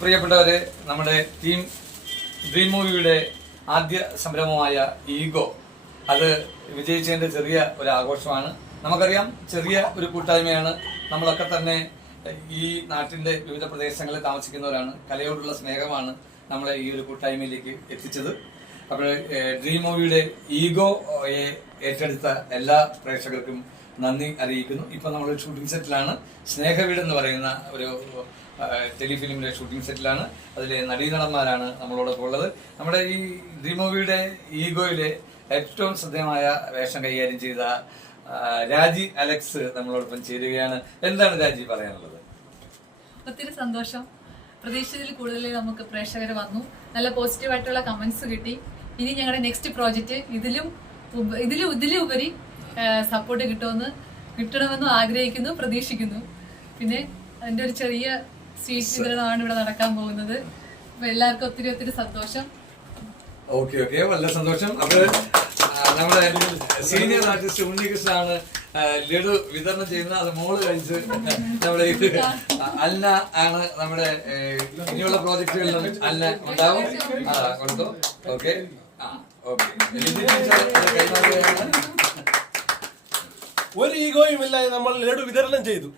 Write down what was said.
പ്രിയപ്പെട്ടവരെ, നമ്മുടെ team dream മൂവിയുടെ ആദ്യ സംരംഭമായ ഈഗോ അത് വിജയിച്ചതിന്റെ ചെറിയ ഒരു ആഘോഷമാണ്. നമുക്കറിയാം, ചെറിയ ഒരു കൂട്ടായ്മയാണ്. നമ്മളൊക്കെ തന്നെ ഈ നാട്ടിന്റെ വിവിധ പ്രദേശങ്ങളിൽ താമസിക്കുന്നവരാണ്. കലയോടുള്ള സ്നേഹമാണ് നമ്മളെ ഈ ഒരു കൂട്ടായ്മയിലേക്ക് എത്തിച്ചത്. അപ്പോൾ ഡ്രീം മൂവിയുടെ ഈഗോയെ ഏറ്റെടുത്ത എല്ലാ പ്രേക്ഷകർക്കും നന്ദി അറിയിക്കുന്നു. ഇപ്പൊ നമ്മൾ ഷൂട്ടിംഗ് സെറ്റിലാണ്. സ്നേഹവീട് എന്ന് പറയുന്ന ഒരു ടെലിഫിലിമിന്റെ ഷൂട്ടിംഗ് സെറ്റിലാണ്. അതിലെ നടീനടന്മാരാണ് നമ്മളോടൊപ്പം ഉള്ളത്. നമ്മുടെ ഈ ഡ്രീം മൂവിയുടെ ഈഗോയിലെ ഏറ്റവും ശ്രദ്ധേയമായ വേഷം കൈകാര്യം ചെയ്ത രാജി അലക്സ് നമ്മളോടൊപ്പം ചേരുകയാണ്. എന്താണ് രാജി പറയാനുള്ളത്? ഒത്തിരി സന്തോഷം. പ്രതീക്ഷിച്ചതിൽ കൂടുതൽ നമുക്ക് പ്രേക്ഷകർ വന്നു. നല്ല പോസിറ്റീവായിട്ടുള്ള കമന്റ്സ് കിട്ടി. ഇനി ഞങ്ങളുടെ നെക്സ്റ്റ് പ്രോജക്റ്റ് ഇതിലും ഉപരി സപ്പോർട്ട് കിട്ടണമെന്നും ആഗ്രഹിക്കുന്നു, പ്രതീക്ഷിക്കുന്നു. പിന്നെ അതിന്റെ ഒരു ചെറിയ സ്വീറ്റ് വിതരണമാണ് ഇവിടെ നടക്കാൻ പോകുന്നത്. അപ്പൊ എല്ലാവർക്കും ഒത്തിരി ഒത്തിരി സന്തോഷം. ഓക്കെ, വളരെ സന്തോഷം. അപ്പോൾ നമ്മുടെ സീനിയർ ആർട്ടിസ്റ്റ് ഉണ്ണികൃഷ്ണനാണ് ലഡു വിതരണം ചെയ്യുന്നത്. അത് മോള് കഴിച്ച് നമ്മുടെ ഇത് അന്ന ആണ്. നമ്മുടെ ഇനിയുള്ള പ്രോജക്റ്റുകളിലും അന്ന ഉണ്ടാവും. കൊടുത്തു. ഓക്കെ. ഒരു ഈഗോയും ഇല്ലാതെ നമ്മൾ ലഡു വിതരണം ചെയ്തു.